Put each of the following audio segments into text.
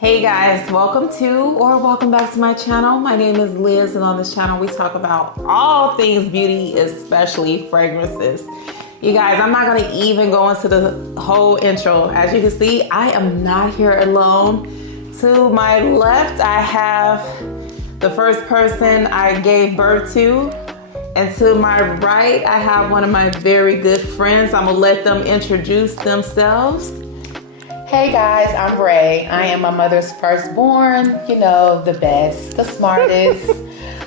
Hey guys, welcome back to my channel. My name is Liz, and on this channel we talk about all things beauty, especially fragrances. You guys, I'm not gonna even go into the whole intro. As you can see, I am not here alone. To my left, I have the first person I gave birth to. And to my right, I have one of my very good friends. I'm gonna let them introduce themselves. Hey guys, I'm Ray. I am my mother's firstborn, the best, the smartest.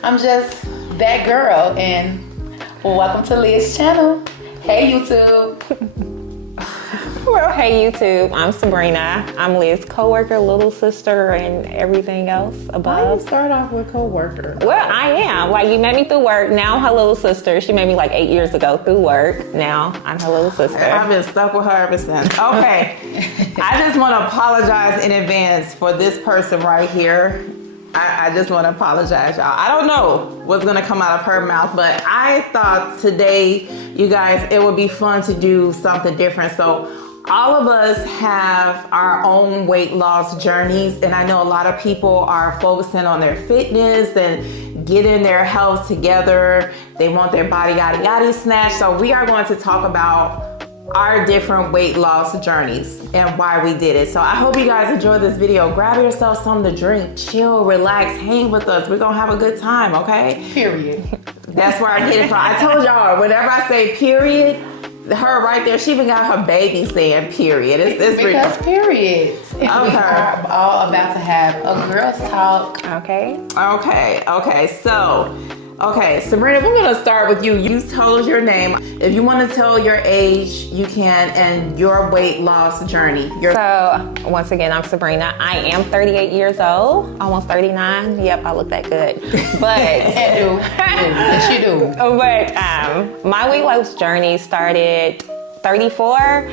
I'm just that girl, and welcome to Liz's channel. Hey YouTube. Well, hey YouTube, I'm Sabrina. I'm Liz's co-worker, little sister, and everything else above. Why you start off with co-worker? Well, I am. Like, you met me through work. Now I'm her little sister. She met me like 8 years ago through work. Now I'm her little sister. I've been stuck with her ever since. Okay. I just want to apologize in advance for this person right here. I just want to apologize, y'all. I don't know what's going to come out of her mouth, but I thought today, you guys, it would be fun to do something different. So all of us have our own weight loss journeys, and I know a lot of people are focusing on their fitness and getting their health together. They want their body yada yada snatched. So we are going to talk about our different weight loss journeys and why we did it. So I hope you guys enjoyed this video. Grab yourself something to drink, chill, relax, hang with us. We're gonna have a good time, okay? Period. That's where I get it from. I told y'all, whenever I say period, her right there, she even got her baby saying period. It's because period. And Okay. we are all about to have a girls talk. Okay. Okay, Sabrina, we're gonna start with you. You told us your name. If you want to tell your age, you can, and your weight loss journey. So, once again, I'm Sabrina. I am 38 years old, almost 39. Yep, I look that good. But Yes, you do. But my weight loss journey started 34.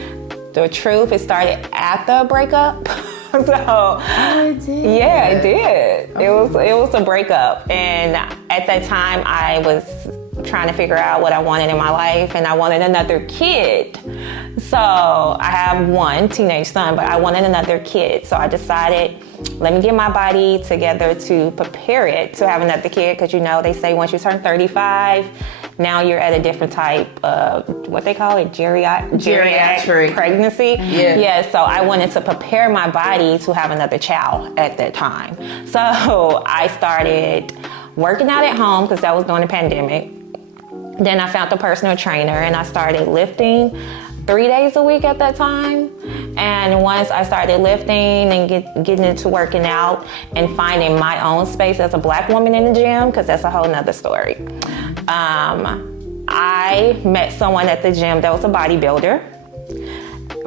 The truth, it started after a breakup. So it did. Yeah, it did. Okay. It was a breakup, and at that time I was trying to figure out what I wanted in my life, and I wanted another kid. So I have one teenage son, but I wanted another kid. So I decided, let me get my body together to prepare it to have another kid, because they say once you turn 35, now you're at a different type of, what they call it, geriatric pregnancy. Yeah, so I wanted to prepare my body to have another child at that time. So I started working out at home, because that was during the pandemic. Then I found a personal trainer, and I started lifting 3 days a week at that time. And once I started lifting and getting into working out and finding my own space as a Black woman in the gym, because that's a whole nother story. I met someone at the gym that was a bodybuilder.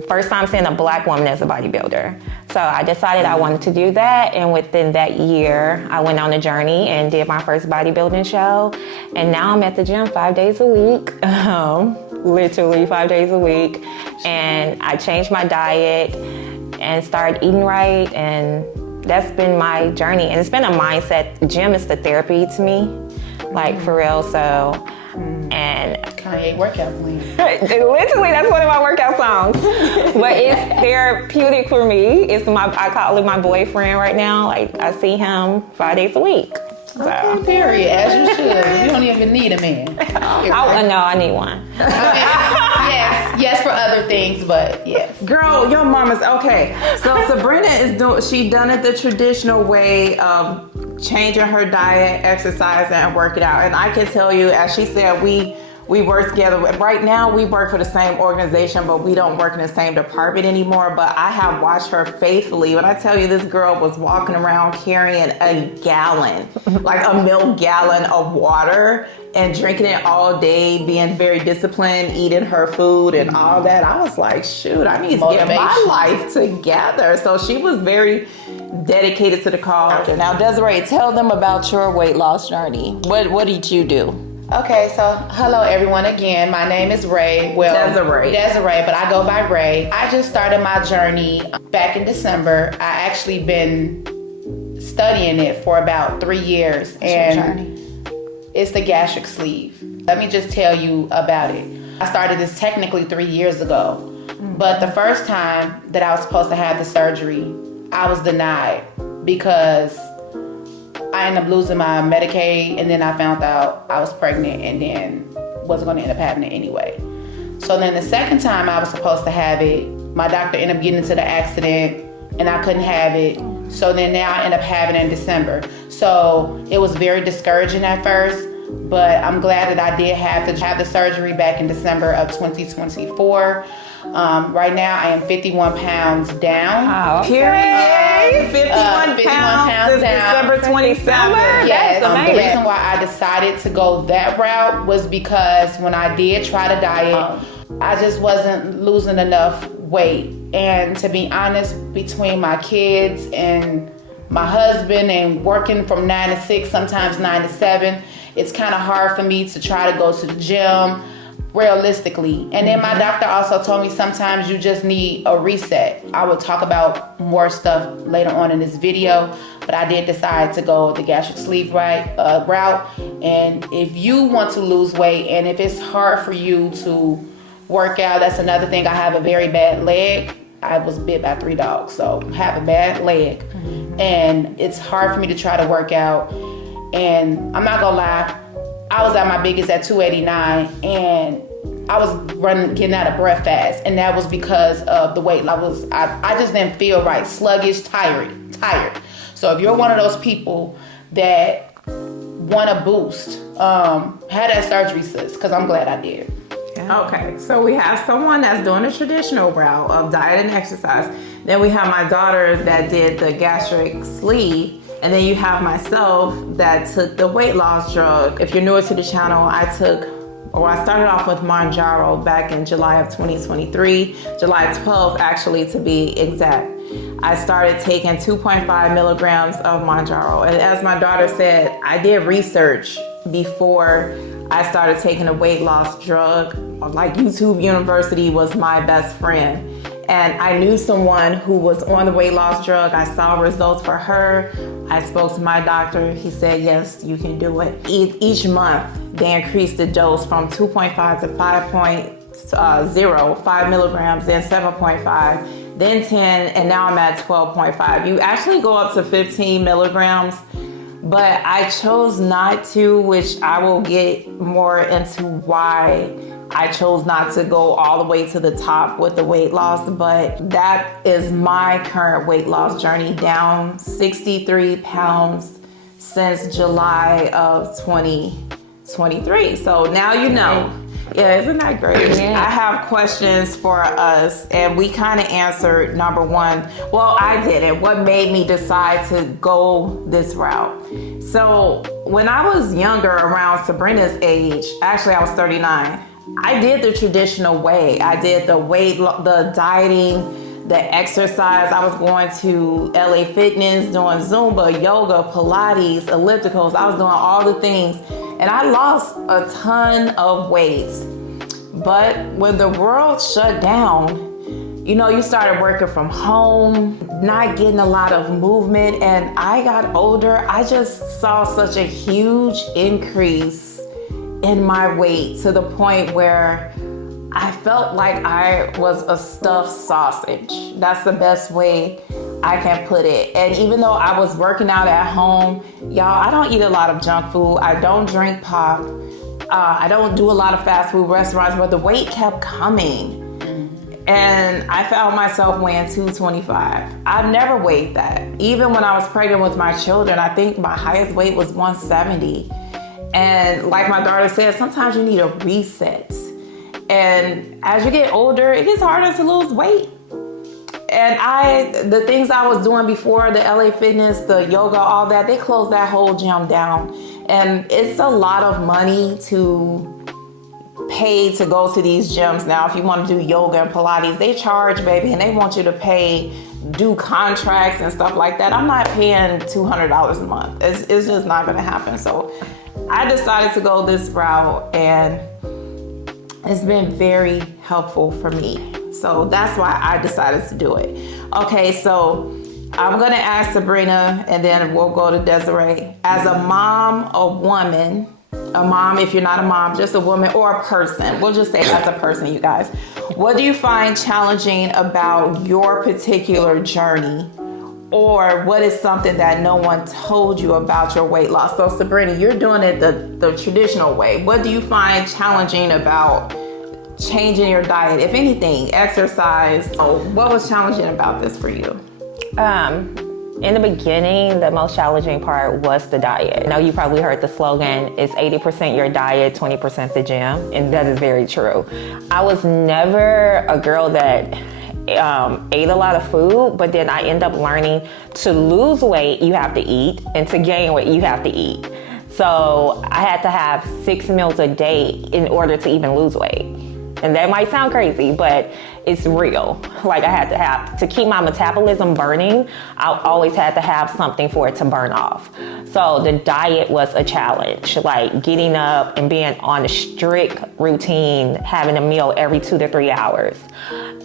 First time seeing a Black woman as a bodybuilder. So I decided I wanted to do that, and within that year, I went on a journey and did my first bodybuilding show. And now I'm at the gym 5 days a week, literally 5 days a week. And I changed my diet and started eating right, and that's been my journey. And it's been a mindset. Gym is the therapy to me, like for real. So, and Kanye workout plan. literally, that's one of my workout songs. But it's therapeutic for me. I call it my boyfriend right now. Like, I see him 5 days a week. So. Okay, period. As you should. You don't even need a man. No, I need one. Yes, for other things, but yes. Girl, your mama's okay. So Sabrina she done it the traditional way of changing her diet, exercising, and working out. And I can tell you, as she said, we work together. Right now, we work for the same organization, but we don't work in the same department anymore. But I have watched her faithfully. When I tell you, this girl was walking around carrying a gallon, like a milk gallon of water, and drinking it all day, being very disciplined, eating her food and all that. I was like, shoot, I need to get my life together. So she was very dedicated to the cause. Now, Desiree, tell them about your weight loss journey. What did you do? Okay, so hello everyone again. My name is Ray. Well, Desiree, but I go by Ray. I just started my journey back in December. I actually been studying it for about 3 years. What's your journey? It's the gastric sleeve. Let me just tell you about it. I started this technically 3 years ago, but the first time that I was supposed to have the surgery, I was denied because I ended up losing my Medicaid, and then I found out I was pregnant, and then wasn't going to end up having it anyway. So then the second time I was supposed to have it, my doctor ended up getting into the accident, and I couldn't have it. So then now I end up having it in December. So it was very discouraging at first, but I'm glad that I did have to have the surgery back in December of 2024. Right now I am 51 pounds down. Wow. Period. 51 pounds since down. December 27th. Yes, That's the amazing. reason why I decided to go that route was because when I did try to diet, I just wasn't losing enough weight. And to be honest, between my kids and my husband and working from 9 to 6, sometimes 9 to 7, it's kind of hard for me to try to go to the gym realistically. And then my doctor also told me sometimes you just need a reset. I will talk about more stuff later on in this video, but I did decide to go the gastric sleeve route. And if you want to lose weight, and if it's hard for you to work out, that's another thing. I have a very bad leg. I was bit by 3 dogs, so I have a bad leg. And it's hard for me to try to work out. And I'm not gonna lie, I was at my biggest at 289, and I was getting out of breath fast, and that was because of the weight. I just didn't feel right, sluggish, tired. So if you're one of those people that want to boost, have that surgery, sis, because I'm glad I did. Okay, so we have someone that's doing the traditional route of diet and exercise. Then we have my daughter that did the gastric sleeve. And then you have myself that took the weight loss drug. If you're newer to the channel, I started off with Mounjaro back in July of 2023, July 12th actually to be exact. I started taking 2.5 milligrams of Mounjaro. And as my daughter said, I did research before I started taking a weight loss drug. Like YouTube University was my best friend. And I knew someone who was on the weight loss drug. I saw results for her. I spoke to my doctor. He said, yes, you can do it. Each month, they increased the dose from 2.5 to 5.0, 5 milligrams, then 7.5, then 10, and now I'm at 12.5. You actually go up to 15 milligrams, but I chose not to, which I will get more into why I chose not to go all the way to the top with the weight loss, but that is my current weight loss journey, down 63 pounds since July of 2023. So now you know. Yeah, isn't that great? Yeah. I have questions for us, and we kind of answered number one. Well, I didn't. What made me decide to go this route? So when I was younger, around Sabrina's age, actually I was 39, I did the traditional way. I did the dieting, the exercise. I was going to LA Fitness, doing Zumba, yoga, Pilates, ellipticals. I was doing all the things. And I lost a ton of weight. But when the world shut down, you started working from home, not getting a lot of movement. And I got older. I just saw such a huge increase in my weight to the point where I felt like I was a stuffed sausage. That's the best way I can put it. And even though I was working out at home, y'all, I don't eat a lot of junk food. I don't drink pop. I don't do a lot of fast food restaurants, but the weight kept coming. And I found myself weighing 225. I've never weighed that. Even when I was pregnant with my children, I think my highest weight was 170. And like my daughter said, sometimes you need a reset. And as you get older, it gets harder to lose weight. And the things I was doing before, the LA Fitness, the yoga, all that, they closed that whole gym down. And it's a lot of money to pay to go to these gyms now. If you want to do yoga and Pilates, they charge, baby, and they want you to pay, do contracts and stuff like that. I'm not paying $200 a month. It's just not going to happen. So I decided to go this route, and it's been very helpful for me. So that's why I decided to do it. Okay, so I'm gonna ask Sabrina, and then we'll go to Desiree. As a mom, a woman, a mom, if you're not a mom, just a woman or a person, we'll just say as a person, you guys. What do you find challenging about your particular journey Or what is something that no one told you about your weight loss? So Sabrina, you're doing it the traditional way. What do you find challenging about changing your diet? If anything, exercise. Oh, what was challenging about this for you? In the beginning, the most challenging part was the diet. I know you probably heard the slogan, it's 80% your diet, 20% the gym, and that is very true. I was never a girl that ate a lot of food, but then I end up learning to lose weight, you have to eat, and to gain weight, you have to eat. So I had to have 6 meals a day in order to even lose weight. And that might sound crazy, but it's real. Like I had to have, to keep my metabolism burning, I always had to have something for it to burn off. So the diet was a challenge, like getting up and being on a strict routine, having a meal every 2 to 3 hours.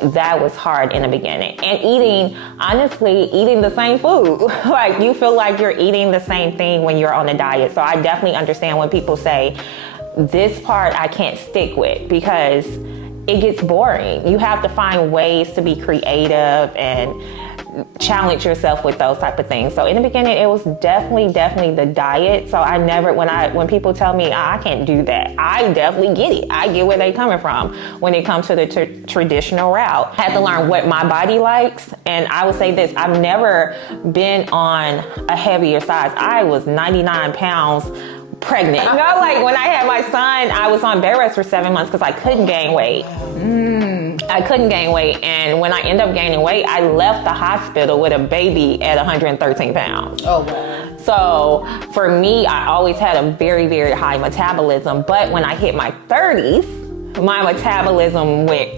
That was hard in the beginning. And honestly, eating the same food. Like you feel like you're eating the same thing when you're on a diet. So I definitely understand when people say, this part I can't stick with because it gets boring. You have to find ways to be creative and challenge yourself with those type of things. So in the beginning, it was definitely the diet. So I never, when people tell me, I can't do that, I definitely get it. I get where they're coming from when it comes to the traditional route. I had to learn what my body likes. And I would say this, I've never been on a heavier size. I was 99 pounds pregnant. You know, like when I had my son, I was on bed rest for 7 months because I couldn't gain weight. I couldn't gain weight. And when I ended up gaining weight, I left the hospital with a baby at 113 pounds. Oh, wow. So for me, I always had a very, very high metabolism. But when I hit my 30s, my metabolism went,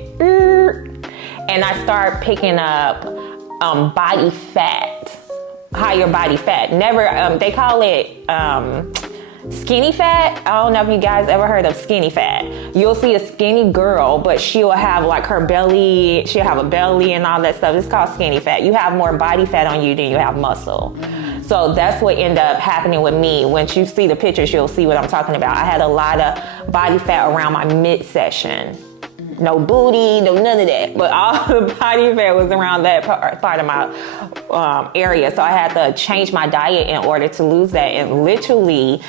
and I started picking up body fat, higher body fat. They call it, skinny fat. I don't know if you guys ever heard of skinny fat. You'll see a skinny girl, but she'll have like her belly, she'll have a belly and all that stuff. It's called skinny fat. You have more body fat on you than you have muscle. So that's what ended up happening with me. Once you see the pictures, you'll see what I'm talking about. I had a lot of body fat around my midsection. No booty, no none of that. But all the body fat was around that part of my area. So I had to change my diet in order to lose that. And literally,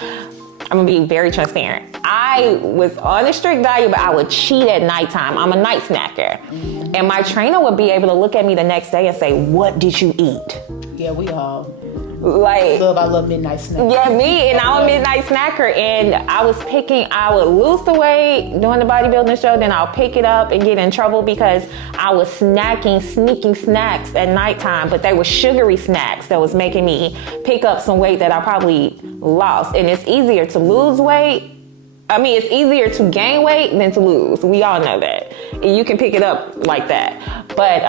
I'm gonna be very transparent. I was on a strict diet, but I would cheat at nighttime. I'm a night snacker. And my trainer would be able to look at me the next day and say, what did you eat? Yeah, we all like I love midnight snack. Yeah, me, and I'm a midnight snacker, and I would lose the weight doing the bodybuilding show, then I'll pick it up and get in trouble because I was sneaking snacks at nighttime, but they were sugary snacks that was making me pick up some weight that I probably lost. And it's easier to lose weight. It's easier to gain weight than to lose. We all know that. And you can pick it up like that. But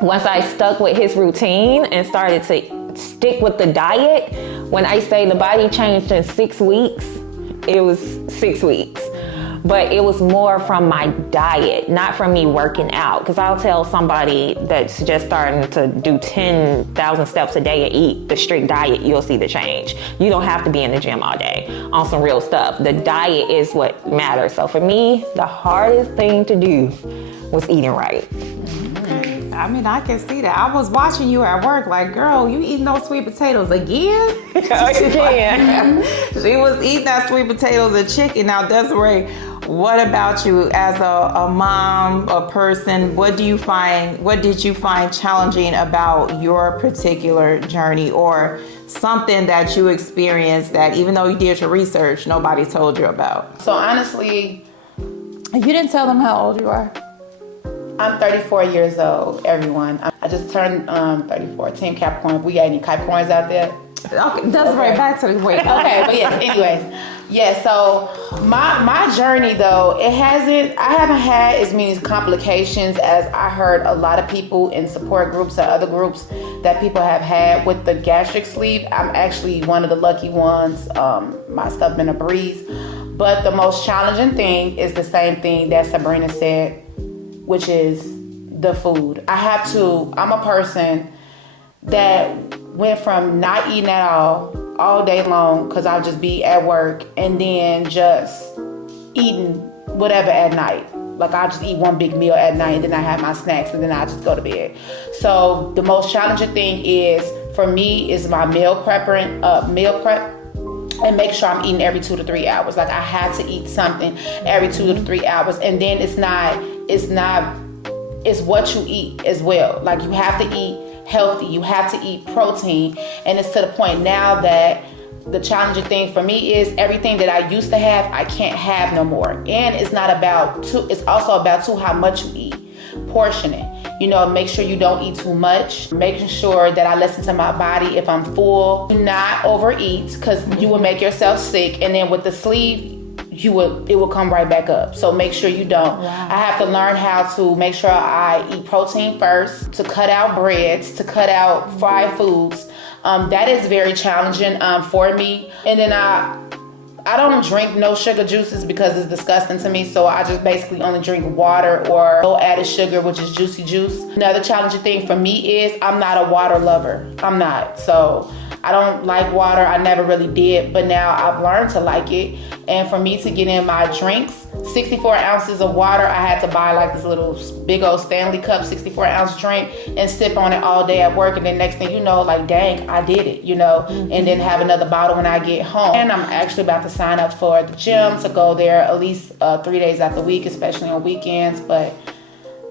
once I stuck with his routine and started to stick with the diet, when I say the body changed in 6 weeks, it was 6 weeks. But it was more from my diet, not from me working out. Because I'll tell somebody that's just starting to do 10,000 steps a day and eat the strict diet, you'll see the change. You don't have to be in the gym all day on some real stuff. The diet is what matters. So for me, the hardest thing to do was eating right. I can see that. I was watching you at work like, girl, you eating those sweet potatoes again? Again. She was eating that sweet potatoes and chicken. Now, Desiree, what about you as a mom, a person? What did you find challenging about your particular journey, or something that you experienced that even though you did your research, nobody told you about? So honestly, you didn't tell them how old you are? I'm 34 years old, everyone. I just turned 34. Team Capricorn. We got any Capricorns out there? Okay, that's right. Back to the weight. Okay, but yes, anyways. Yeah, so my journey though, I haven't had as many complications as I heard a lot of people in support groups or other groups that people have had with the gastric sleeve. I'm actually one of the lucky ones. My stuff been a breeze. But the most challenging thing is the same thing that Sabrina said, which is the food. I'm a person that went from not eating at all day long because I'll just be at work and then just eating whatever at night. Like I just eat one big meal at night and then I have my snacks and then I just go to bed. So the most challenging thing is for me is my meal prep and make sure I'm eating every 2 to 3 hours. Like I have to eat something every 2 to 3 hours. And then it's what you eat as well. Like you have to eat healthy, you have to eat protein. And it's to the point now that the challenging thing for me is everything that I used to have, I can't have no more. And it's not about it's also about how much you eat, portioning. You know, make sure you don't eat too much. Making sure that I listen to my body if I'm full. Do not overeat because you will make yourself sick. And then with the sleeve, it will come right back up. So make sure you don't. Wow. I have to learn how to make sure I eat protein first, to cut out breads, to cut out fried foods. That is very challenging for me. And then I don't drink no sugar juices because it's disgusting to me. So I just basically only drink water or no added sugar, which is juicy juice. Another challenging thing for me is I'm not a water lover. I'm not. So I don't like water. I never really did, but now I've learned to like it. And for me to get in my drinks, 64 ounces of water, I had to buy like this little big old Stanley cup, 64 ounce drink and sip on it all day at work. And then next thing you know, like, dang, I did it, you know, and then have another bottle when I get home. And I'm actually about to sign up for the gym to go there at least 3 days out the week, especially on weekends. But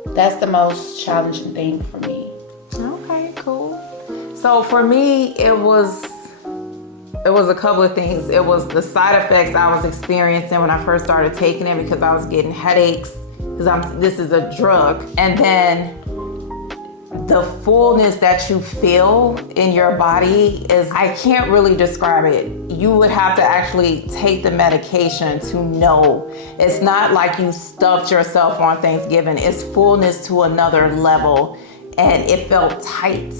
that's the most challenging thing for me. Okay, cool. So for me, it was a couple of things. It was the side effects I was experiencing when I first started taking it because I was getting headaches because this is a drug. And then the fullness that you feel in your body is, I can't really describe it. You would have to actually take the medication to know. It's not like you stuffed yourself on Thanksgiving. It's fullness to another level and it felt tight.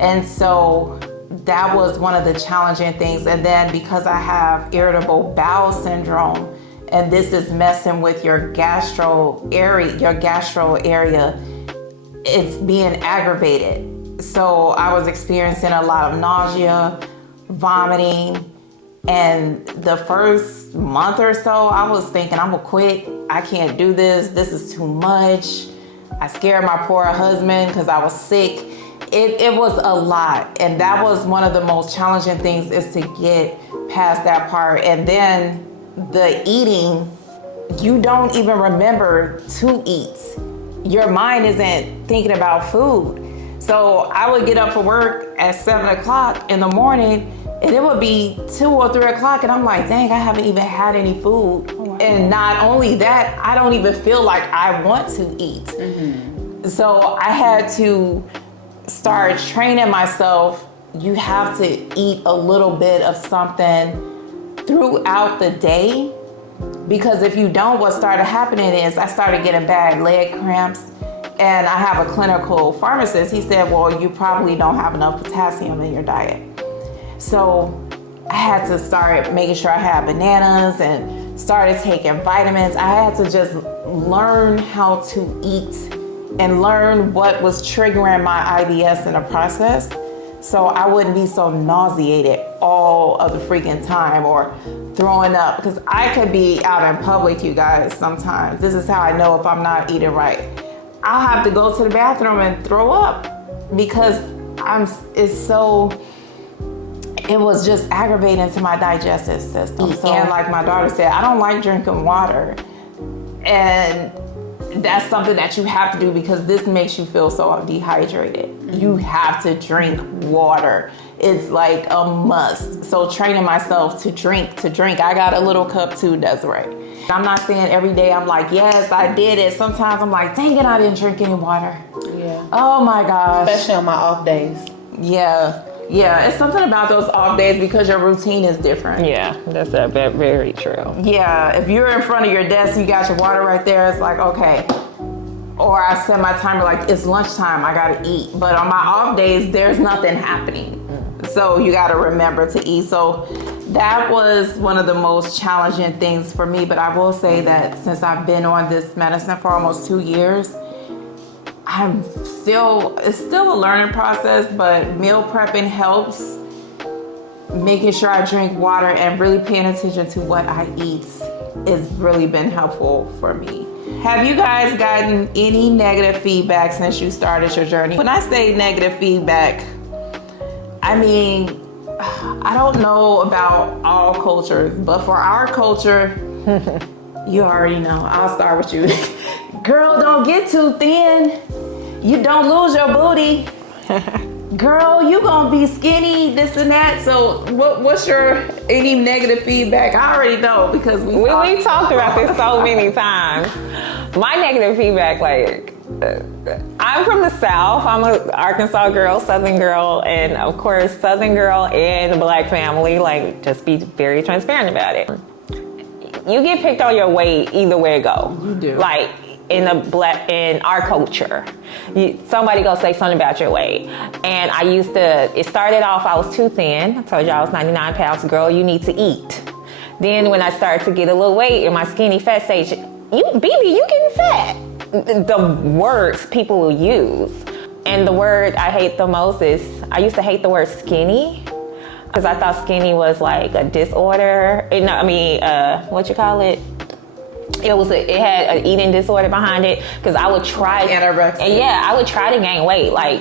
And so that was one of the challenging things. And then because I have irritable bowel syndrome, and this is messing with your gastro area, it's being aggravated. So I was experiencing a lot of nausea, vomiting, and the first month or so, I was thinking, I'm gonna quit. I can't do this. This is too much. I scared my poor husband because I was sick. It was a lot, and that was one of the most challenging things, is to get past that part. And then the eating, you don't even remember to eat. Your mind isn't thinking about food. So I would get up for work at 7 o'clock in the morning, and it would be 2 or 3 o'clock, and I'm like, dang, I haven't even had any food. Oh, wow. And not only that, I don't even feel like I want to eat. Mm-hmm. So I had to start training myself. You have to eat a little bit of something throughout the day, because if you don't, what started happening is I started getting bad leg cramps. And I have a clinical pharmacist. He said, well, you probably don't have enough potassium in your diet. So I had to start making sure I had bananas and started taking vitamins. I had to just learn how to eat and learn what was triggering my IBS in the process, so I wouldn't be so nauseated all of the freaking time or throwing up. Because I could be out in public, you guys, sometimes. This is how I know if I'm not eating right. I'll have to go to the bathroom and throw up because it was just aggravating to my digestive system. So, and like my daughter said, I don't like drinking water. And that's something that you have to do because this makes you feel so dehydrated. Mm-hmm. You have to drink water. It's like a must. So training myself to drink. I got a little cup too, Desiree. I'm not saying every day I'm like, yes, I did it. Sometimes I'm like, dang it, I didn't drink any water. Yeah. Oh my gosh. Especially on my off days. Yeah. Yeah, it's something about those off days because your routine is different. Yeah, that's very true. Yeah, if you're in front of your desk, you got your water right there, it's like, okay. Or I set my timer like, it's lunchtime, I gotta eat. But on my off days, there's nothing happening. So you gotta remember to eat. So that was one of the most challenging things for me. But I will say that since I've been on this medicine for almost 2 years, it's still a learning process, but meal prepping helps. Making sure I drink water and really paying attention to what I eat has really been helpful for me. Have you guys gotten any negative feedback since you started your journey? When I say negative feedback, I mean, I don't know about all cultures, but for our culture, you already know. I'll start with you. Girl, don't get too thin. You don't lose your booty. Girl, you gonna be skinny, this and that. So what's your any negative feedback? I already know because we talked about this so many times. My negative feedback, like, I'm from the South. I'm an Arkansas girl, Southern girl, and of course, Southern girl and a Black family. Like, just be very transparent about it. You get picked on your weight either way it go. You do. Like, in our culture, somebody go say something about your weight. And it started off, I was too thin. I told you I was 99 pounds. Girl, you need to eat. Then when I started to get a little weight in my skinny fat stage, you getting fat. The words people will use. And the word I hate the most is, I used to hate the word skinny, because I thought skinny was like a disorder. What you call it? It had an eating disorder behind it, because I would try anorexia. Yeah, I would try to gain weight. Like,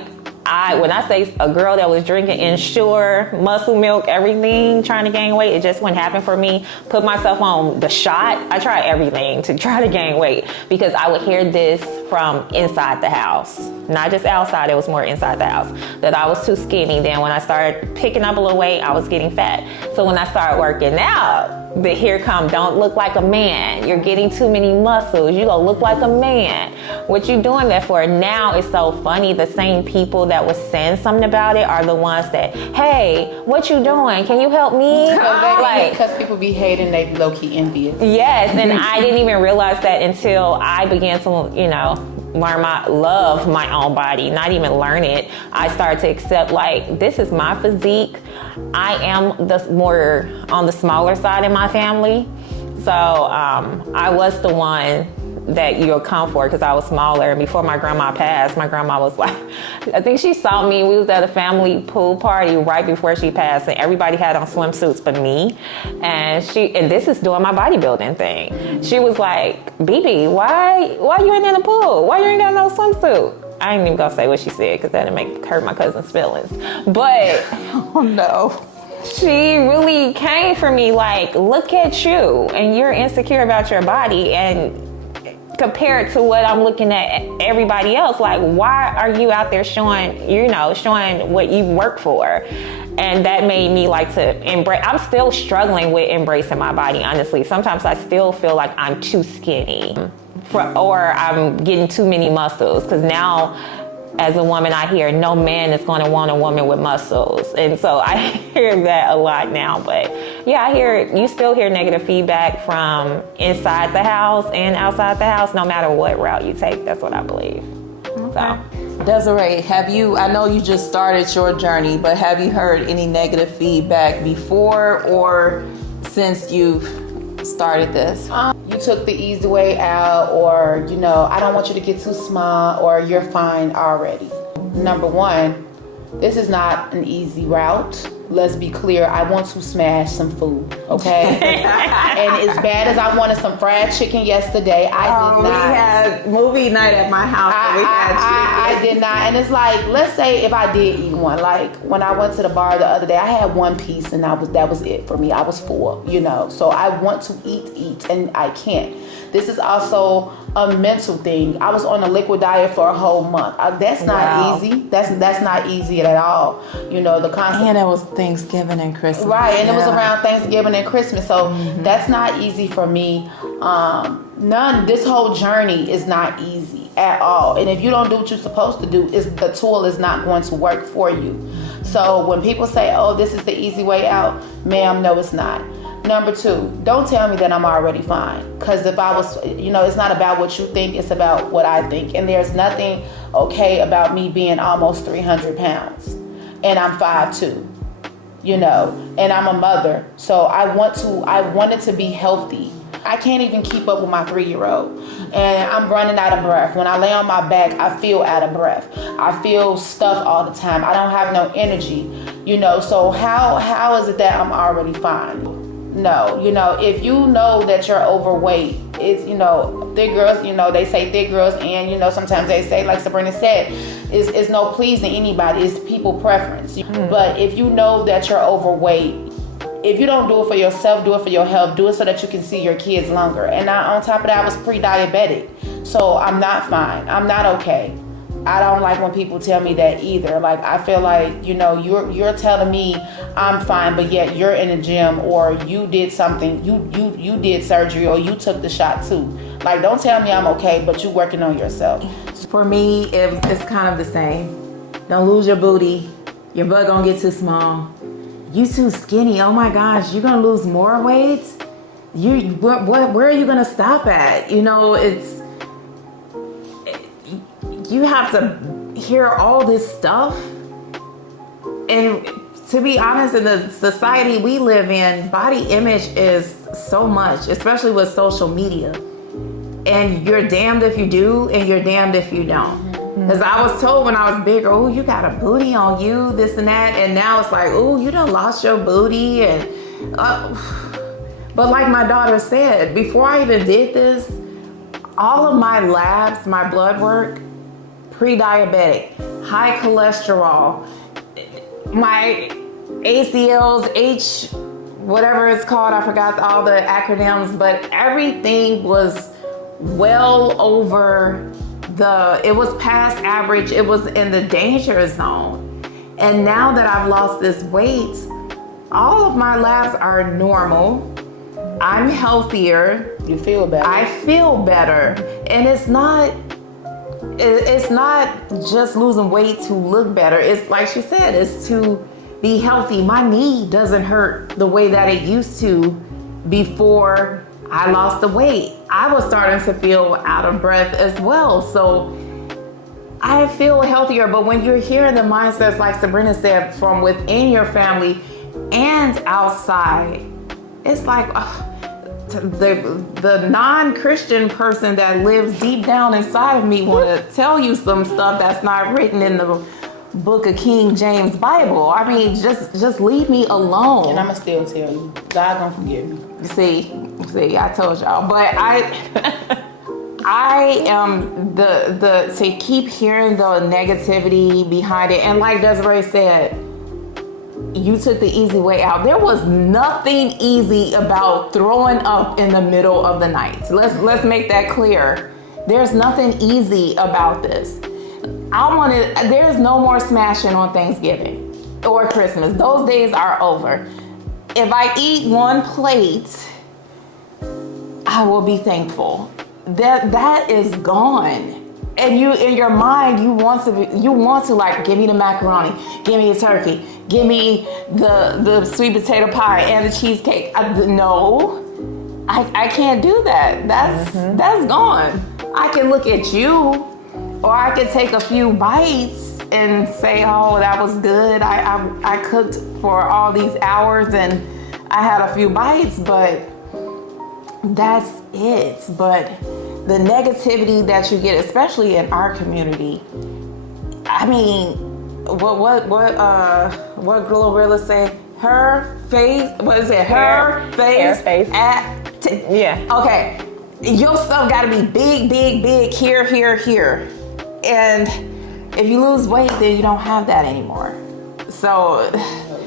when I say a girl that was drinking Ensure, muscle milk, everything, trying to gain weight, it just wouldn't happen for me. Put myself on the shot. I tried everything to try to gain weight, because I would hear this from inside the house, not just outside. It was more inside the house, that I was too skinny. Then when I started picking up a little weight, I was getting fat. So when I started working out, here come, don't look like a man. You're getting too many muscles. You gonna look like a man. What you doing that for? Now it's so funny. The same people that was saying something about it are the ones that, hey, what you doing? Can you help me? Because people be hating, they be low-key envious. Yes, and I didn't even realize that until I began to, love my own body, not even learn it. I started to accept, like, this is my physique. I am the more on the smaller side in my family. So I was the one that you'll come for, because I was smaller. And before my grandma passed, my grandma was like, I think she saw me. We was at a family pool party right before she passed, and everybody had on swimsuits but me. And this is doing my bodybuilding thing. She was like, BB, why you ain't in the pool? Why you ain't got no swimsuit? I ain't even gonna say what she said, because that'd hurt my cousin's feelings. But oh no. She really came for me like, look at you, and you're insecure about your body, and compared to what I'm looking at everybody else, like, why are you out there showing what you work for? And that made me like to embrace. I'm still struggling with embracing my body, honestly. Sometimes I still feel like I'm too skinny or I'm getting too many muscles, because now as a woman, I hear no man is going to want a woman with muscles. And so I hear that a lot now. But yeah, you still hear negative feedback from inside the house and outside the house, no matter what route you take. That's what I believe. Okay. So. Desiree, I know you just started your journey, but have you heard any negative feedback before or since you've started this? You took the easy way out, or I don't want you to get too small, or you're fine already. Number one, this is not an easy route. Let's be clear, I want to smash some food, okay? And as bad as I wanted some fried chicken yesterday, I did not. We had movie night at my house. I did not. And it's like, let's say if I did eat one, like when I went to the bar the other day, I had one piece and that was it for me. I was full, So I want to eat, and I can't. This is also a mental thing. I was on a liquid diet for a whole month. That's not easy. That's not easy at all. The concept. And it was Thanksgiving and Christmas. Right, and it was around Thanksgiving and Christmas. So that's not easy for me. This whole journey is not easy at all. And if you don't do what you're supposed to do, the tool is not going to work for you. So when people say, oh, this is the easy way out, ma'am, no, it's not. Number two, don't tell me that I'm already fine. Because if I was, it's not about what you think, it's about what I think. And there's nothing okay about me being almost 300 pounds. And I'm 5'2", and I'm a mother. So I wanted to be healthy. I can't even keep up with my 3-year-old. And I'm running out of breath. When I lay on my back, I feel out of breath. I feel stuffed all the time. I don't have no energy, So how is it that I'm already fine? No, if you know that you're overweight, it's, thick girls, you know, they say thick girls, and you know, sometimes they say, like Sabrina said, it's no pleasing anybody. It's people preference. But if you know that you're overweight, if you don't do it for yourself, do it for your health. Do it so that you can see your kids longer. And on top of that, I was pre-diabetic. So I'm not fine. I'm not okay. I don't like when people tell me that either. Like, I feel like, you know, you're telling me I'm fine, but yet you're in the gym, or you did something, you did surgery, or you took the shot too. Like, don't tell me I'm okay, but you working on yourself. For me, it's kind of the same. Don't lose your booty. Your butt gonna get too small. You too skinny. Oh my gosh, you're gonna lose more weight. Where are you gonna stop at? You know, you have to hear all this stuff. And to be honest, in the society we live in, body image is so much, especially with social media. And you're damned if you do, and you're damned if you don't. Because I was told when I was bigger, oh, you got a booty on you, this and that. And now it's like, oh, you done lost your booty. And but like my daughter said, before I even did this, all of my labs, my blood work, pre-diabetic, high cholesterol, my ACLs, whatever it's called, I forgot all the acronyms, but everything was well over it was past average. It was in the danger zone. And now that I've lost this weight, all of my labs are normal. I'm healthier. You feel better. I feel better. And it's not just losing weight to look better. It's like she said, it's to be healthy. My knee doesn't hurt the way that it used to before I lost the weight. I was starting to feel out of breath as well. So I feel healthier. But when you're hearing the mindsets, like Sabrina said, from within your family and outside, it's like the non-Christian person that lives deep down inside of me want to tell you some stuff that's not written in the book of King James Bible. I mean, just leave me alone. And I'ma still tell you, God gonna forgive me. See, I told y'all. But I am to keep hearing the negativity behind it. And like Desiree said, you took the easy way out. There was nothing easy about throwing up in the middle of the night. Let's make that clear. There's nothing easy about this. There's no more smashing on Thanksgiving or Christmas. Those days are over. If I eat one plate, I will be thankful. That is gone. And you, in your mind, you want to like, give me the macaroni, give me the turkey, give me the sweet potato pie and the cheesecake. No, I can't do that. That's gone. I can look at you, or I could take a few bites and say, oh, that was good. I cooked for all these hours and I had a few bites, but that's it. But the negativity that you get, especially in our community, I mean, what Glorilla say? Her face, what is it? Her face. Yeah. Okay. Your stuff gotta be big, here. And if you lose weight, then you don't have that anymore. So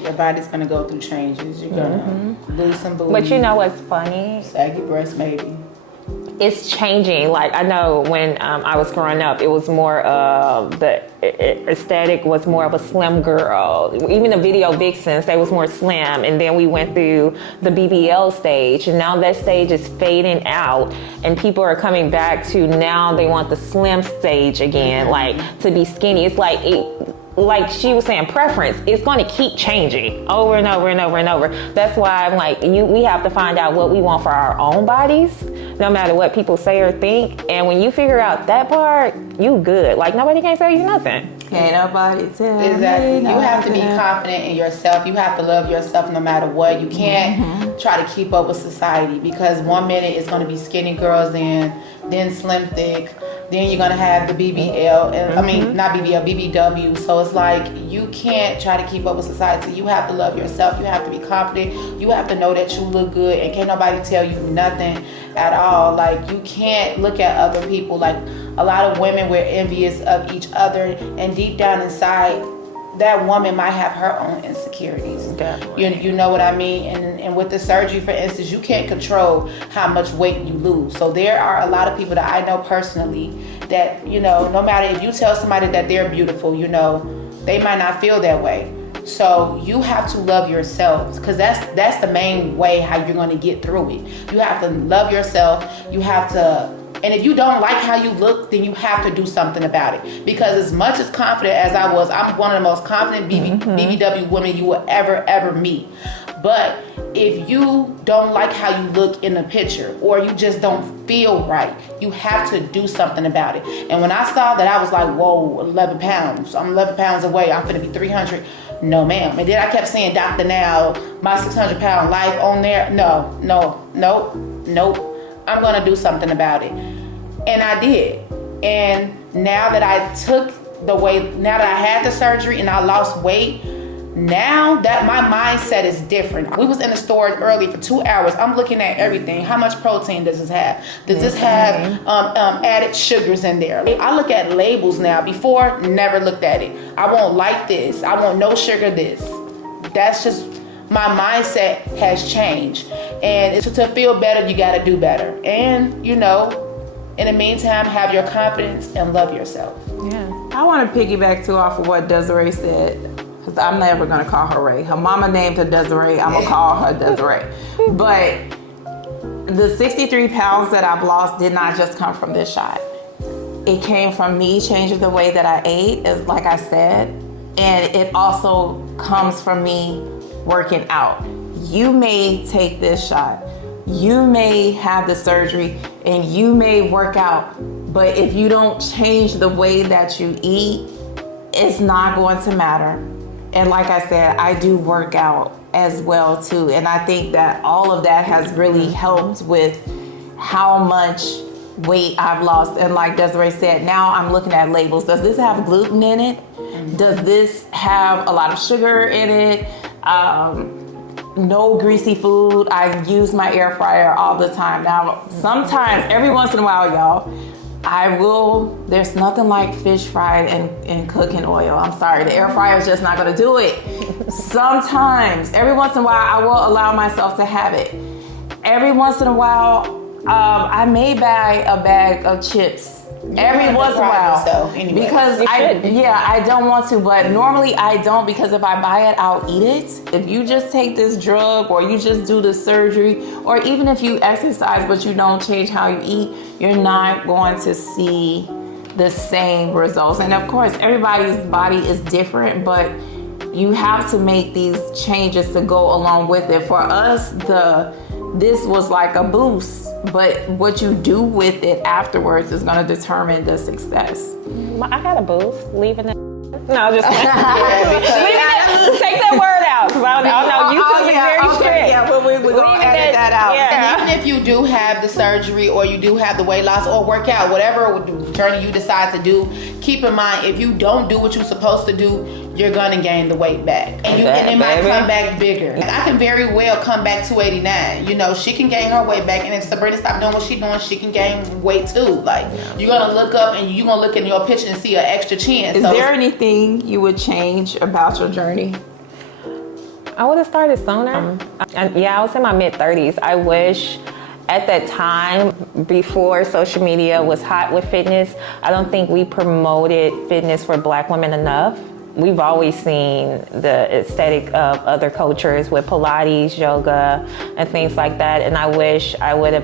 your body's gonna go through changes. You're gonna lose some booty. But you know what's funny? Saggy breast, maybe. It's changing. Like, I know when I was growing up, it was more of the aesthetic was more of a slim girl. Even the video vixens, they was more slim. And then we went through the BBL stage, and now that stage is fading out, and people are coming back to now they want the slim stage again, like to be skinny. It's like she was saying, preference is going to keep changing over and over and over and over. That's why I'm like, we have to find out what we want for our own bodies, no matter what people say or think. And when you figure out that part, you good. Like, nobody can tell you nothing. Can't nobody tell Exactly. me You have to be nothing. confident in yourself. You have to love yourself no matter what. You can't try to keep up with society, because one minute it's going to be skinny girls, then slim thick, Then you're gonna have the BBL, and I mean not BBL, BBW. So it's like you can't try to keep up with society. You have to love yourself. You have to be confident. You have to know that you look good, and can't nobody tell you nothing at all. Like you can't look at other people. Like a lot of women, we're envious of each other, and deep down inside, that woman might have her own insecurities. Definitely. You know what I mean? And with the surgery, for instance, you can't control how much weight you lose. So there are a lot of people that I know personally that, you know, no matter if you tell somebody that they're beautiful, you know, they might not feel that way. So you have to love yourself, because that's the main way how you're going to get through it. You have to love yourself. You have to. And if you don't like how you look, then you have to do something about it. Because as much as confident as I was, I'm one of the most confident BBW women you will ever meet. But if you don't like how you look in the picture, or you just don't feel right, you have to do something about it. And when I saw that, I was like, whoa, 11 pounds. I'm 11 pounds away. I'm going to be 300. No, ma'am. And then I kept saying, Dr. Now, my 600-pound life on there. No. I'm going to do something about it. And I did. And now that I now that I had the surgery and I lost weight, now that my mindset is different. We was in the store early for 2 hours. I'm looking at everything. How much protein does this have? Does this have added sugars in there? I look at labels now. Before, never looked at it. I won't like this. I want no sugar this. That's just, my mindset has changed. And to feel better, you got to do better. And, you know, in the meantime, have your confidence and love yourself. Yeah. I want to piggyback too off of what Desiree said, because I'm never going to call her Ray. Her mama named her Desiree. I'm going to call her Desiree. But the 63 pounds that I've lost did not just come from this shot. It came from me changing the way that I ate, as like I said. And it also comes from me working out. You may take this shot. You may have the surgery and you may work out, but if you don't change the way that you eat, it's not going to matter. And like I said, I do work out as well too. And I think that all of that has really helped with how much weight I've lost. And like Desiree said, now I'm looking at labels. Does this have gluten in it? Does this have a lot of sugar in it? No greasy food. I use my air fryer all the time. Now, sometimes, every once in a while, y'all, there's nothing like fish fried in cooking oil. I'm sorry, the air fryer is just not gonna do it. Sometimes, every once in a while, I will allow myself to have it. Every once in a while, I may buy a bag of chips. Every once in a while, anyway. Because I don't want to, but normally I don't, because if I buy it, I'll eat it. If you just take this drug, or you just do the surgery, or even if you exercise but you don't change how you eat, you're not going to see the same results. And of course, everybody's body is different, but you have to make these changes to go along with it. For us, this was like a boost. But what you do with it afterwards is going to determine the success. I got a boost. Leaving it. No, just take that word out, because I know YouTube is very strict. Yeah, we're going to edit that out. Yeah. And even if you do have the surgery, or you do have the weight loss or workout, whatever journey you decide to do, keep in mind, if you don't do what you're supposed to do, you're gonna gain the weight back, and it might come back bigger. And I can very well come back 289. You know, she can gain her weight back, and if Sabrina stop doing what she's doing, she can gain weight too. Like, you're gonna look up and you're gonna look in your picture and see an extra chin. Is there anything you would change about your journey? I would have started sooner. I was in my mid-30s. I wish at that time, before social media was hot with fitness, I don't think we promoted fitness for Black women enough. We've always seen the aesthetic of other cultures with Pilates, yoga, and things like that. And I wish if I would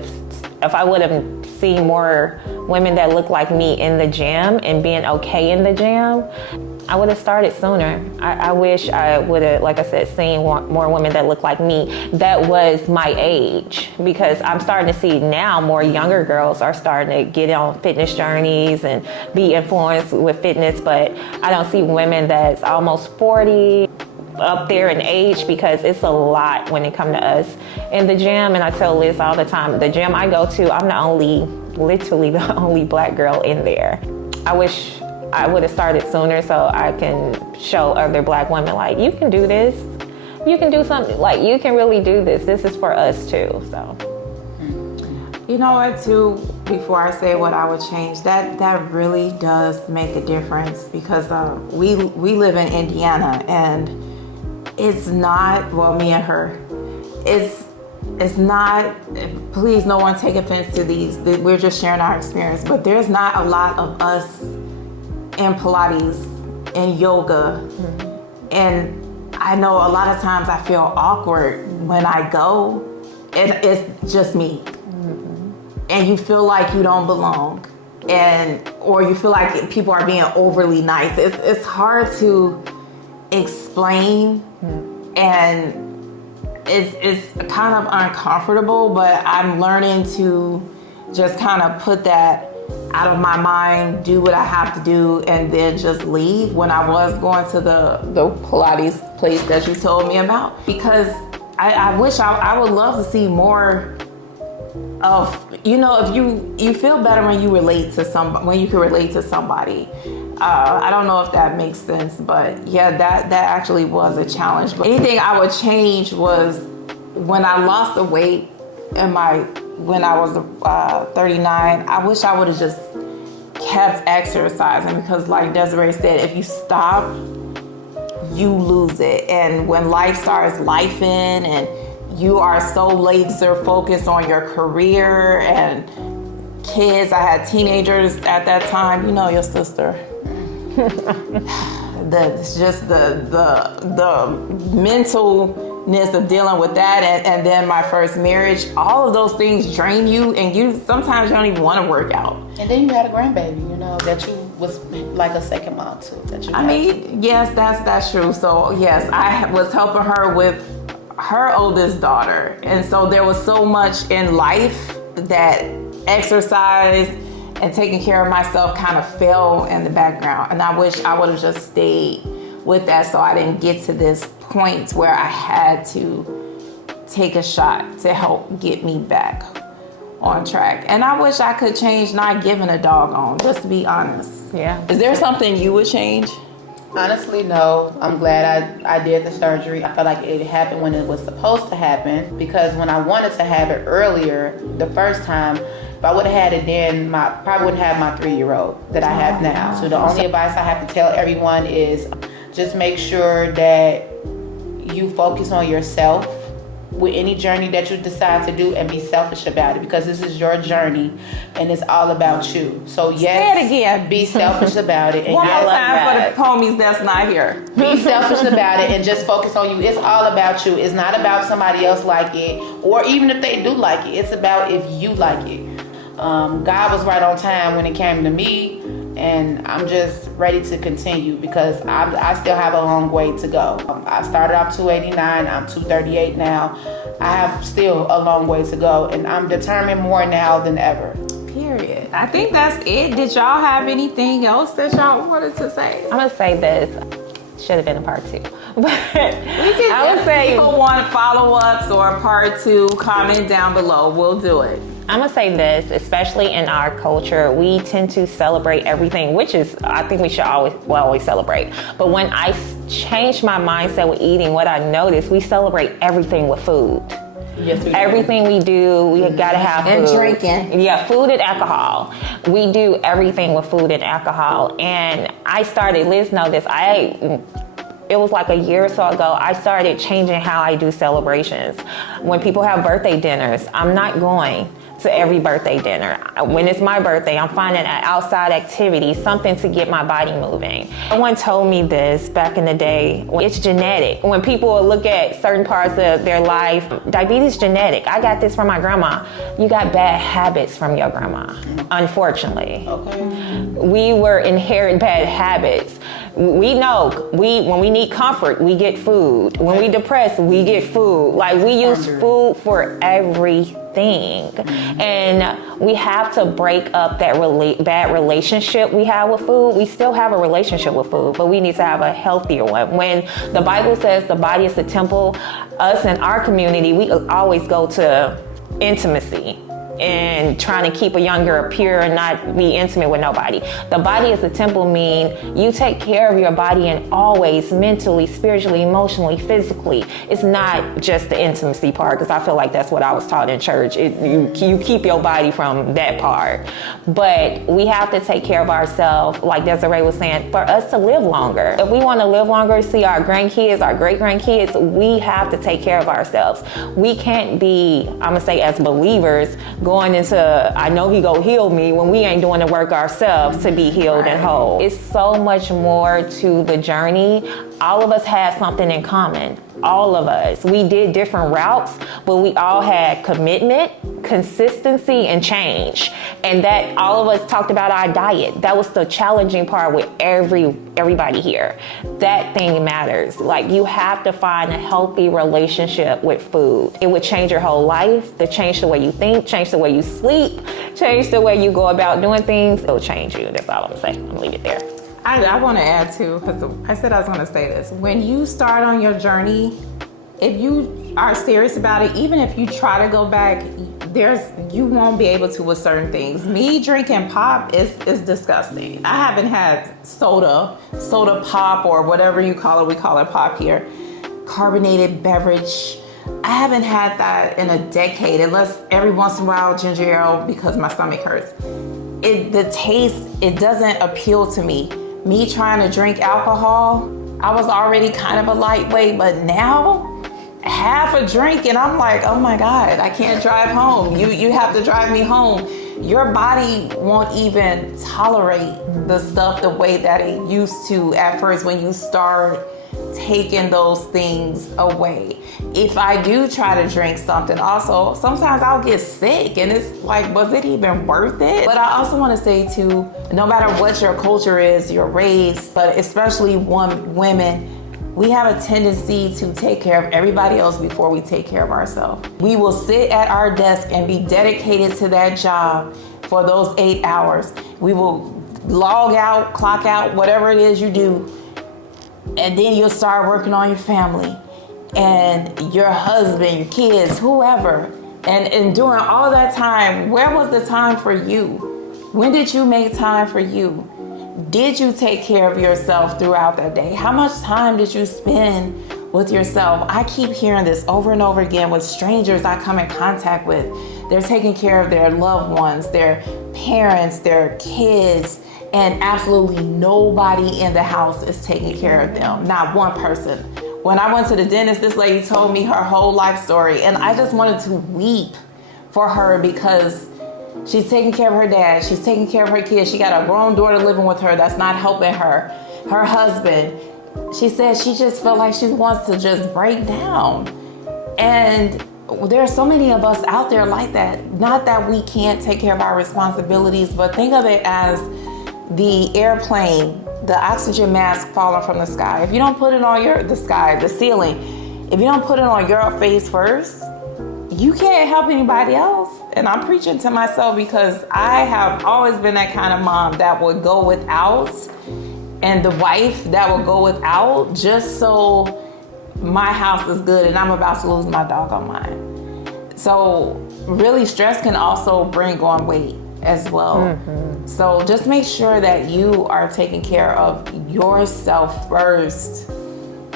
have seen more women that look like me in the gym and being okay in the gym, I would have started sooner. I wish I would have, like I said, seen more women that look like me that was my age, because I'm starting to see now more younger girls are starting to get on fitness journeys and be influenced with fitness, but I don't see women that's almost 40 up there in age, because it's a lot when it comes to us in the gym. And I tell Liz all the time, the gym I go to, I'm the only literally the only black girl in there. I wish I would have started sooner so I can show other black women, like, you can do this. You can do something, like, you can really do this. This is for us too, so. You know what, too, before I say what I would change, that really does make a difference, because we live in Indiana, and it's not, well, me and her, it's not, please no one take offense to these, we're just sharing our experience, but there's not a lot of us in Pilates, in yoga, and I know a lot of times I feel awkward when I go, it's just me. And you feel like you don't belong, or you feel like people are being overly nice. It's hard to explain, and it's kind of uncomfortable, but I'm learning to just kind of put that out of my mind, do what I have to do, and then just leave. When I was going to the Pilates place that you told me about, because I wish I would love to see more of, you know, if you feel better when you relate to somebody, when you can relate to somebody. I don't know if that makes sense, but yeah, that actually was a challenge. But anything I would change was when I lost the weight when I was 39, I wish I would have just kept exercising, because like Desiree said, if you stop, you lose it. And when life starts lifing and you are so laser focused on your career and kids, I had teenagers at that time, you know, your sister. It's just the mentalness of dealing with that, and then my first marriage, all of those things drain you, and you sometimes you don't even want to work out. And then you had a grandbaby, you know, that you was like a second mom to. Yes, that's true. So yes, I was helping her with her oldest daughter, and so there was so much in life that exercise and taking care of myself kind of fell in the background, and I wish I would have just stayed with that, so I didn't get to this point where I had to take a shot to help get me back on track. And I wish I could change not giving a doggone, just to be honest. Yeah. Is there something you would change? Honestly, no. I'm glad I did the surgery. I felt like it happened when it was supposed to happen, because when I wanted to have it earlier, the first time, if I would have had it then, probably wouldn't have my 3-year-old that I have now. So the only advice I have to tell everyone is just make sure that you focus on yourself with any journey that you decide to do, and be selfish about it, because this is your journey and it's all about you. So yes, say it again. Be selfish about it. And One more time for the homies that's not here. Be selfish about it and just focus on you. It's all about you. It's not about somebody else like it, or even if they do like it. It's about if you like it. God was right on time when it came to me, and I'm just ready to continue, because I still have a long way to go. I started off 289, I'm 238 now. I have still a long way to go, and I'm determined more now than ever. Period. I think that's it. Did y'all have anything else that y'all wanted to say? I'm gonna say this. Should have been a part 2. But I would say people want follow-ups or part 2, comment down below. We'll do it. I'm gonna say this, especially in our culture, we tend to celebrate everything, which is, I think we should always celebrate. But when I changed my mindset with eating, what I noticed, we celebrate everything with food. Yes, we do. Everything we do, we gotta have food. And drinking. Yeah, food and alcohol. We do everything with food and alcohol. And I started, Liz know this, it was like a year or so ago, I started changing how I do celebrations. When people have birthday dinners, I'm not going to every birthday dinner. When it's my birthday, I'm finding an outside activity, something to get my body moving. Someone told me this back in the day, it's genetic. When people look at certain parts of their life, diabetes is genetic. I got this from my grandma. You got bad habits from your grandma, unfortunately. Okay. We were inherit bad habits. We know when we need comfort, we get food. When we depressed, we get food. Like, we use food for everything. And we have to break up that bad relationship we have with food. We still have a relationship with food, but we need to have a healthier one. When the Bible says the body is the temple, us in our community, we always go to intimacy. and trying to keep a young girl pure and not be intimate with nobody. The body is the temple mean you take care of your body in all ways, mentally, spiritually, emotionally, physically. It's not just the intimacy part, because I feel like that's what I was taught in church. You keep your body from that part. But we have to take care of ourselves, like Desiree was saying, for us to live longer. If we want to live longer, see our grandkids, our great-grandkids, we have to take care of ourselves. We can't be, I'm going to say as believers, going into, I know he go heal me, when we ain't doing the work ourselves to be healed and whole. It's so much more to the journey. All of us had something in common. All of us. We did different routes, but we all had commitment, consistency, and change. And that all of us talked about our diet. That was the challenging part with everybody here. That thing matters. Like, you have to find a healthy relationship with food. It would change your whole life. It change the way you think, change the way you sleep, change the way you go about doing things. It'll change you. That's all I'm gonna say. I'm gonna leave it there. I want to add too, because I said I was going to say this. When you start on your journey, if you are serious about it, even if you try to go back, you won't be able to with certain things. Me drinking pop is disgusting. I haven't had soda pop, or whatever you call it. We call it pop here. Carbonated beverage. I haven't had that in a decade, unless every once in a while ginger ale because my stomach hurts. The taste, it doesn't appeal to me. Me trying to drink alcohol, I was already kind of a lightweight, but now half a drink and I'm like, oh my God, I can't drive home. You have to drive me home. Your body won't even tolerate the stuff the way that it used to at first when you start taking those things away. If I do try to drink something, also, sometimes I'll get sick and it's like, was it even worth it? But I also want to say too, no matter what your culture is, your race, but especially women, we have a tendency to take care of everybody else before we take care of ourselves. We will sit at our desk and be dedicated to that job for those 8 hours. We will log out, clock out, whatever it is you do, and then you'll start working on your family and your husband, your kids, whoever. And during all that time, where was the time for you? When did you make time for you? Did you take care of yourself throughout that day? How much time did you spend with yourself? I keep hearing this over and over again with strangers I come in contact with. They're taking care of their loved ones, their parents, their kids, and absolutely nobody in the house is taking care of them. Not one person. When I went to the dentist, this lady told me her whole life story, and I just wanted to weep for her because she's taking care of her dad, she's taking care of her kids, she got a grown daughter living with her that's not helping her, her husband. She said she just felt like she wants to just break down. And there are so many of us out there like that. Not that we can't take care of our responsibilities, but think of it as the airplane, the oxygen mask falling from the sky. If you don't put it on the ceiling, if you don't put it on your face first, you can't help anybody else. And I'm preaching to myself because I have always been that kind of mom that would go without, and the wife that would go without just so my house is good and I'm about to lose my doggone mind. So really, stress can also bring on weight as well. Mm-hmm. So just make sure that you are taking care of yourself first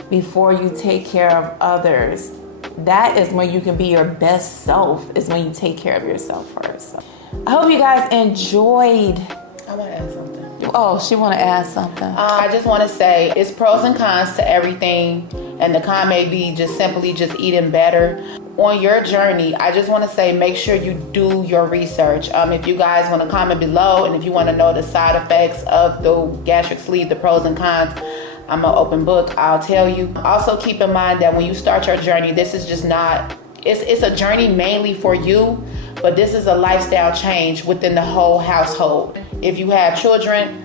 before you take care of others. That is when you can be your best self, is when you take care of yourself first. So I hope you guys enjoyed. I want to add something. Oh, she want to add something. I just want to say it's pros and cons to everything, and the con may be just simply just eating better. On your journey, I just want to say make sure you do your research. If you guys want to comment below, and if you want to know the side effects of the gastric sleeve, the pros and cons, I'm an open book. I'll tell you. Also keep in mind that when you start your journey, this is just not, it's a journey mainly for you, but this is a lifestyle change within the whole household. If you have children,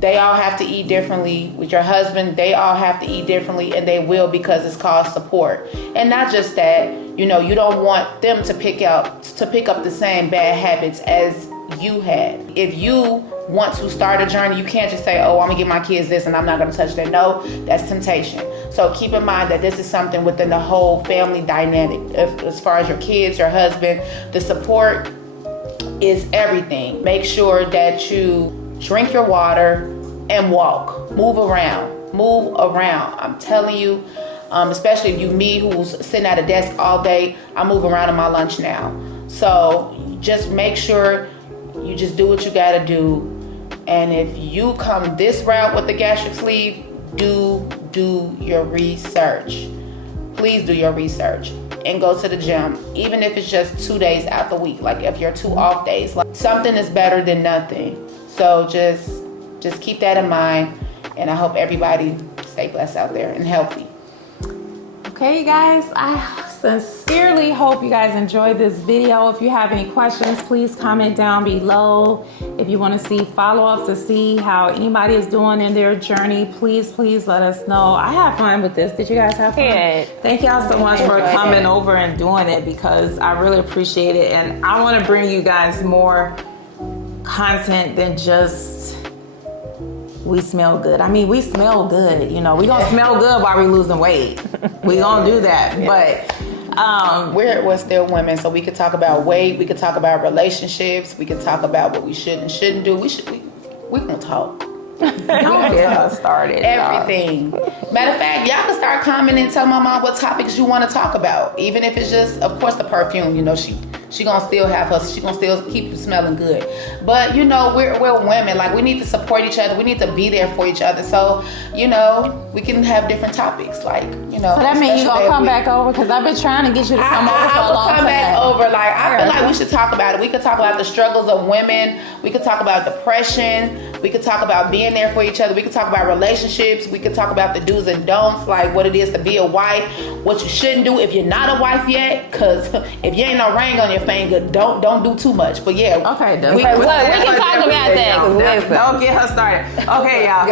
they all have to eat differently. With your husband, they all have to eat differently, and they will, because it's called support. And not just that, you don't want them to pick up the same bad habits as you had. If you want to start a journey, you can't just say, oh, I'm gonna give my kids this and I'm not gonna touch that. No, that's temptation. So keep in mind that this is something within the whole family dynamic. As far as your kids, your husband, the support is everything. Make sure that you drink your water and walk. Move around. I'm telling you, especially if you me who's sitting at a desk all day, I move around in my lunch now. So just make sure you just do what you gotta do. And if you come this route with the gastric sleeve, do your research. Please do your research and go to the gym, even if it's just 2 days out the week. Like if you're 2 off days, like something is better than nothing. So just keep that in mind. And I hope everybody stay blessed out there and healthy. Okay, you guys, I sincerely hope you guys enjoyed this video. If you have any questions, please comment down below. If you want to see follow-ups to see how anybody is doing in their journey, please let us know. I had fun with this. Did you guys have fun? Yeah. Thank y'all so much for coming over and doing it, because I really appreciate it. And I want to bring you guys more content than just we smell good. I mean, we smell good. You know, we gonna smell good while we losing weight. We gonna do that. But we're still women, so we could talk about weight. We could talk about relationships. We could talk about what we should and shouldn't do. We gonna talk. don't get us started. Everything. Matter of fact, y'all can start commenting and tell my mom what topics you want to talk about. Even if it's just, of course, the perfume. You know, she gonna still have her. She gonna still keep you smelling good. But you know, we're women. Like, we need to support each other. We need to be there for each other. So you know, we can have different topics. Like, you know. So that means you gonna come back over, because I've been trying to get you to come over for a long time. I will come back over. Like, I feel like we should talk about it. We could talk about the struggles of women. We could talk about depression. We could talk about being there for each other. We could talk about relationships. We could talk about the do's and don'ts, like what it is to be a wife, what you shouldn't do if you're not a wife yet. Because if you ain't no ring on your finger, don't do too much. But yeah, okay, we can talk about that. Don't get her started. Okay, y'all.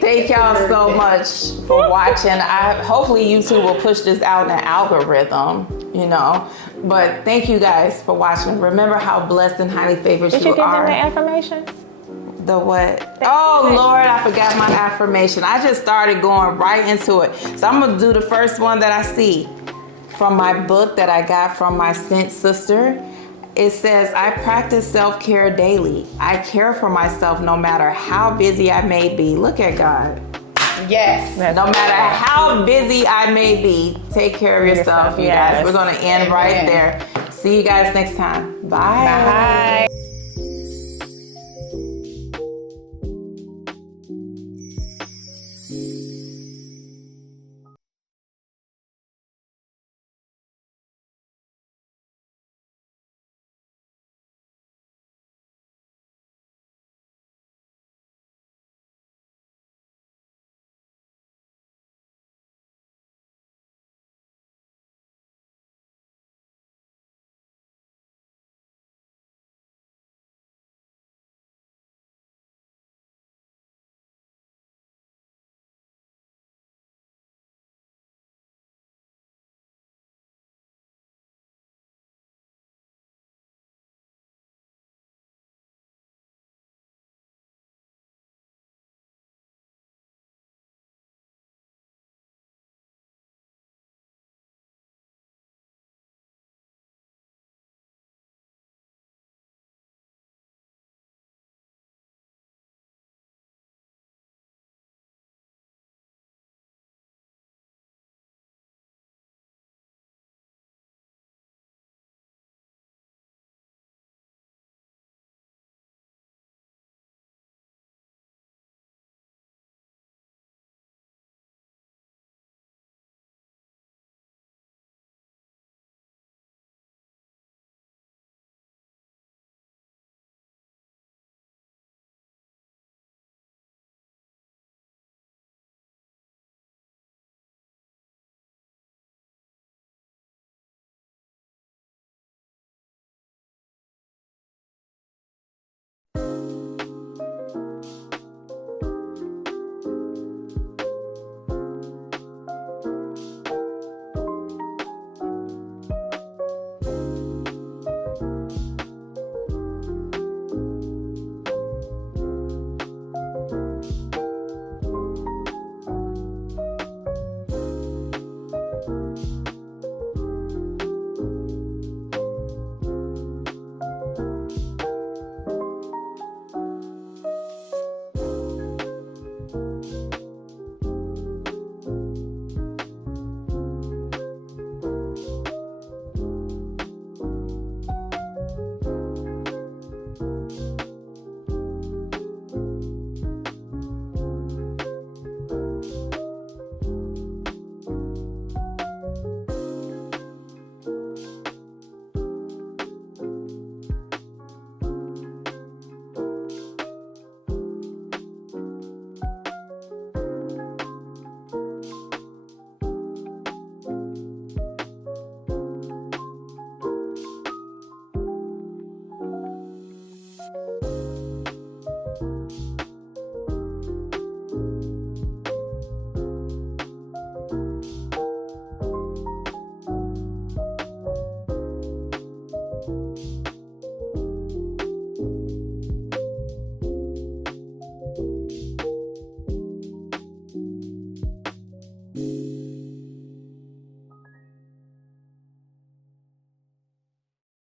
Thank y'all so much for watching. Hopefully YouTube will push this out in an algorithm, you know. But thank you guys for watching. Remember how blessed and highly favored you are. Did you give them the affirmation? The what? Oh Lord, I forgot my affirmation. I just started going right into it. So I'm gonna do the first one that I see from my book that I got from my Scent sister. It says, I practice self-care daily. I care for myself no matter how busy I may be. Look at God. Yes. No matter how busy I may be, take care of yourself, you guys. We're gonna end right there. See you guys next time. Bye. Bye.